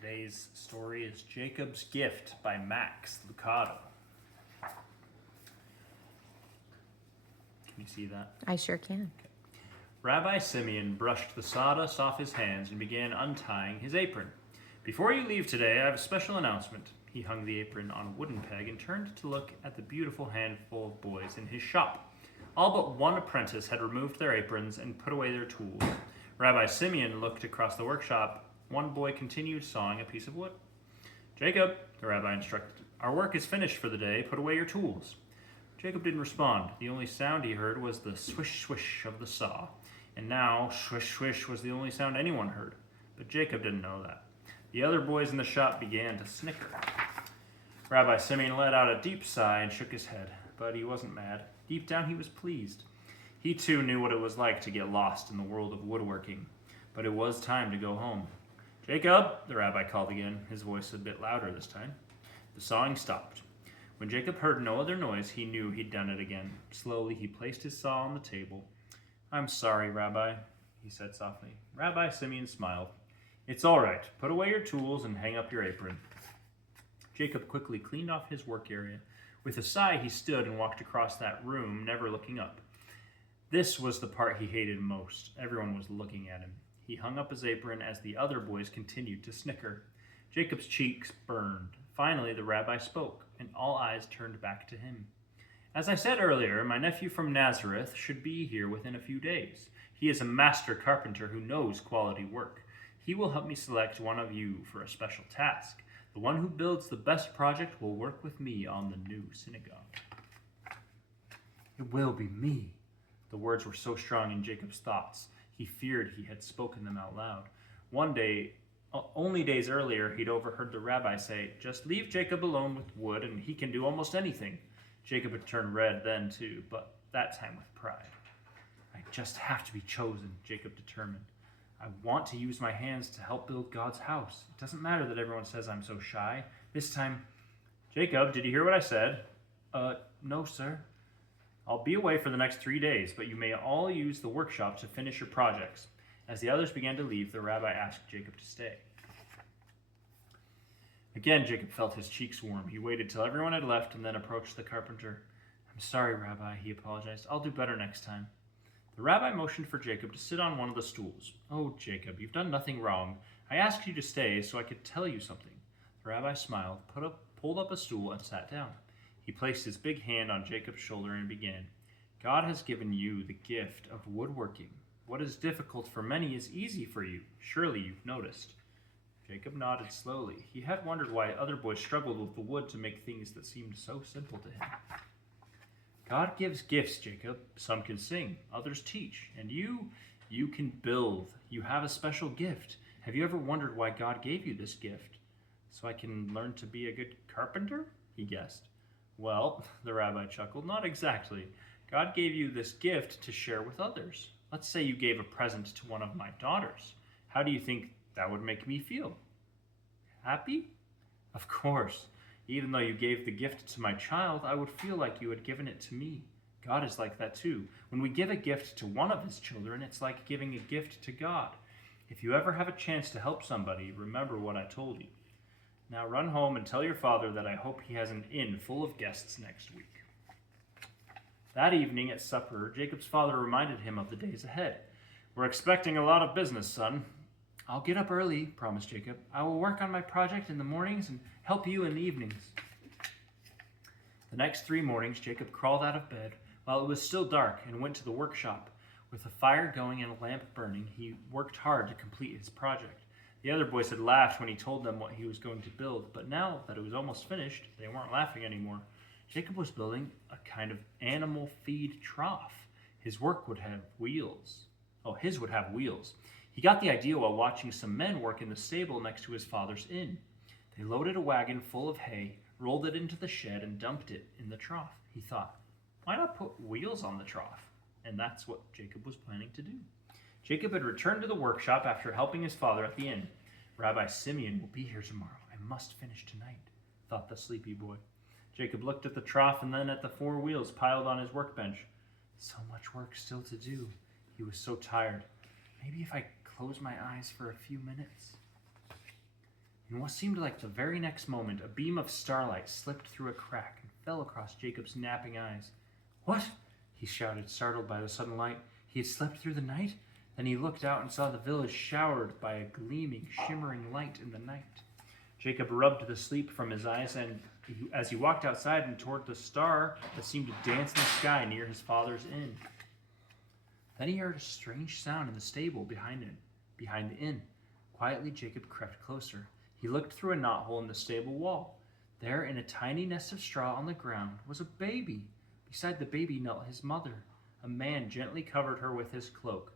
Today's story is Jacob's Gift by Max Lucado. Can you see that? I sure can. Okay. Rabbi Simeon brushed the sawdust off his hands and began untying his apron. Before you leave today, I have a special announcement. He hung the apron on a wooden peg and turned to look at the beautiful handful of boys in his shop. All but one apprentice had removed their aprons and put away their tools. Rabbi Simeon looked across the workshop. One boy continued sawing a piece of wood. Jacob, the rabbi instructed, our work is finished for the day. Put away your tools. Jacob didn't respond. The only sound he heard was the swish swish of the saw. And now, swish swish was the only sound anyone heard. But Jacob didn't know that. The other boys in the shop began to snicker. Rabbi Simeon let out a deep sigh and shook his head. But he wasn't mad. Deep down he was pleased. He too knew what it was like to get lost in the world of woodworking. But it was time to go home. Jacob, the rabbi called again, his voice a bit louder this time. The sawing stopped. When Jacob heard no other noise, he knew he'd done it again. Slowly, he placed his saw on the table. I'm sorry, Rabbi, he said softly. Rabbi Simeon smiled. It's all right. Put away your tools and hang up your apron. Jacob quickly cleaned off his work area. With a sigh, he stood and walked across that room, never looking up. This was the part he hated most. Everyone was looking at him. He hung up his apron as the other boys continued to snicker. Jacob's cheeks burned. Finally, the rabbi spoke, and all eyes turned back to him. As I said earlier, my nephew from Nazareth should be here within a few days. He is a master carpenter who knows quality work. He will help me select one of you for a special task. The one who builds the best project will work with me on the new synagogue. It will be me. The words were so strong in Jacob's thoughts. He feared he had spoken them out loud. One day, only days earlier, he'd overheard the rabbi say, just leave Jacob alone with wood and he can do almost anything. Jacob had turned red then too, but that time with pride. I just have to be chosen, Jacob determined. I want to use my hands to help build God's house. It doesn't matter that everyone says I'm so shy. This time, Jacob, did you hear what I said? No, sir. I'll be away for the next 3 days, but you may all use the workshop to finish your projects. As the others began to leave, the rabbi asked Jacob to stay. Again, Jacob felt his cheeks warm. He waited till everyone had left and then approached the carpenter. I'm sorry, Rabbi, he apologized. I'll do better next time. The rabbi motioned for Jacob to sit on one of the stools. Oh, Jacob, you've done nothing wrong. I asked you to stay so I could tell you something. The rabbi smiled, pulled up a stool, and sat down. He placed his big hand on Jacob's shoulder and began. God has given you the gift of woodworking. What is difficult for many is easy for you. Surely you've noticed. Jacob nodded slowly. He had wondered why other boys struggled with the wood to make things that seemed so simple to him. God gives gifts, Jacob. Some can sing, others teach. And you can build. You have a special gift. Have you ever wondered why God gave you this gift? So I can learn to be a good carpenter? He guessed. Well, the rabbi chuckled, not exactly. God gave you this gift to share with others. Let's say you gave a present to one of my daughters. How do you think that would make me feel? Happy? Of course. Even though you gave the gift to my child, I would feel like you had given it to me. God is like that too. When we give a gift to one of his children, it's like giving a gift to God. If you ever have a chance to help somebody, remember what I told you. Now run home and tell your father that I hope he has an inn full of guests next week. That evening at supper, Jacob's father reminded him of the days ahead. We're expecting a lot of business, son. I'll get up early, promised Jacob. I will work on my project in the mornings and help you in the evenings. The next 3 mornings, Jacob crawled out of bed while it was still dark and went to the workshop. With a fire going and a lamp burning, he worked hard to complete his project. The other boys had laughed when he told them what he was going to build, but now that it was almost finished, they weren't laughing anymore. Jacob was building a kind of animal feed trough. His would have wheels. He got the idea while watching some men work in the stable next to his father's inn. They loaded a wagon full of hay, rolled it into the shed, and dumped it in the trough. He thought, why not put wheels on the trough? And that's what Jacob was planning to do. Jacob had returned to the workshop after helping his father at the inn. Rabbi Simeon will be here tomorrow. I must finish tonight, thought the sleepy boy. Jacob looked at the trough and then at the 4 wheels piled on his workbench. So much work still to do. He was so tired. Maybe if I close my eyes for a few minutes. In In what seemed like the very next moment, a beam of starlight slipped through a crack and fell across Jacob's napping eyes. "What?" he shouted, startled by the sudden light. He had slept through the night? Then he looked out and saw the village showered by a gleaming, shimmering light in the night. Jacob rubbed the sleep from his eyes, and as he walked outside and toward the star that seemed to dance in the sky near his father's inn. Then he heard a strange sound in the stable behind the inn. Quietly, Jacob crept closer. He looked through a knothole in the stable wall. There, in a tiny nest of straw on the ground, was a baby. Beside the baby knelt his mother. A man gently covered her with his cloak.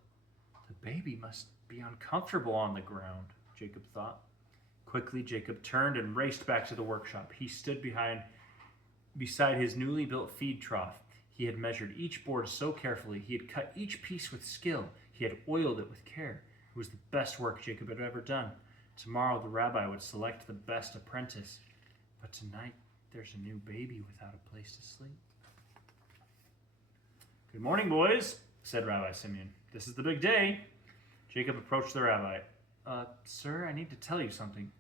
The baby must be uncomfortable on the ground, Jacob thought. Quickly, Jacob turned and raced back to the workshop. He stood beside his newly built feed trough. He had measured each board so carefully. He had cut each piece with skill. He had oiled it with care. It was the best work Jacob had ever done. Tomorrow the rabbi would select the best apprentice. But tonight there's a new baby without a place to sleep. "Good morning, boys," said Rabbi Simeon. "This is the big day." Jacob approached the rabbi. Sir, I need to tell you something."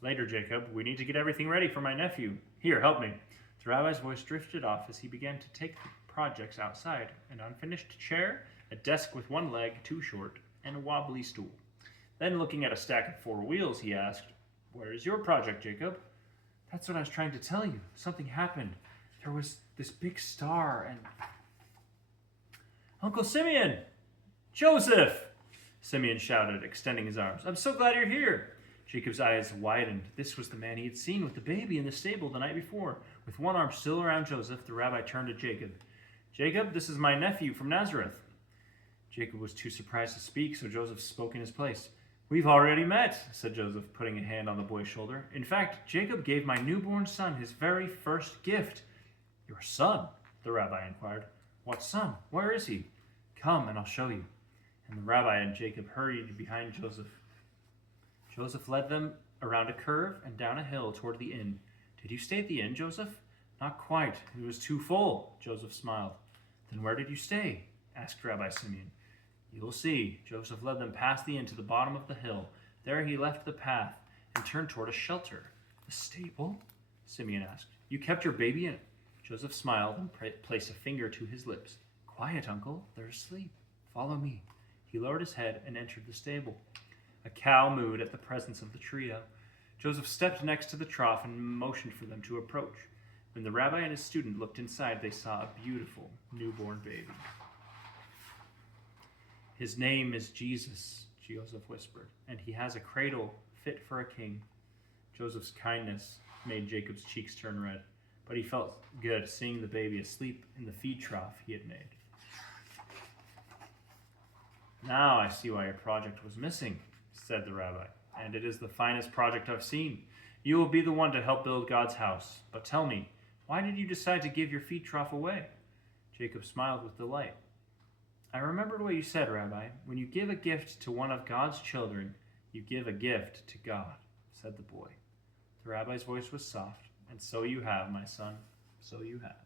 "Later, Jacob. We need to get everything ready for my nephew. Here, help me." The rabbi's voice drifted off as he began to take the projects outside: an unfinished chair, a desk with one leg too short, and a wobbly stool. Then, looking at a stack of 4 wheels, he asked, "Where is your project, Jacob?" "That's what I was trying to tell you. Something happened. There was this big star and..." "Uncle Simeon! Joseph!" Simeon shouted, extending his arms. "I'm so glad you're here." Jacob's eyes widened. This was the man he had seen with the baby in the stable the night before. With one arm still around Joseph, the rabbi turned to Jacob. "Jacob, this is my nephew from Nazareth." Jacob was too surprised to speak, so Joseph spoke in his place. "We've already met," said Joseph, putting a hand on the boy's shoulder. "In fact, Jacob gave my newborn son his very first gift." "Your son?" the rabbi inquired. "What son? Where is he?" "Come, and I'll show you." And the rabbi and Jacob hurried behind Joseph. Joseph led them around a curve and down a hill toward the inn. "Did you stay at the inn, Joseph?" "Not quite. It was too full," Joseph smiled. "Then where did you stay?" asked Rabbi Simeon. "You'll see." Joseph led them past the inn to the bottom of the hill. There he left the path and turned toward a shelter. "The stable?" Simeon asked. "You kept your baby in it?" Joseph smiled and placed a finger to his lips. "Quiet, uncle. They're asleep. Follow me." He lowered his head and entered the stable. A cow mooed at the presence of the trio. Joseph stepped next to the trough and motioned for them to approach. When the rabbi and his student looked inside, they saw a beautiful newborn baby. "His name is Jesus," Joseph whispered, "and he has a cradle fit for a king." Joseph's kindness made Jacob's cheeks turn red, but he felt good seeing the baby asleep in the feed trough he had made. "Now I see why your project was missing," said the rabbi, "and it is the finest project I've seen. You will be the one to help build God's house. But tell me, why did you decide to give your feed trough away?" Jacob smiled with delight. "I remembered what you said, Rabbi. When you give a gift to one of God's children, you give a gift to God," said the boy. The rabbi's voice was soft. "And so you have, my son, so you have."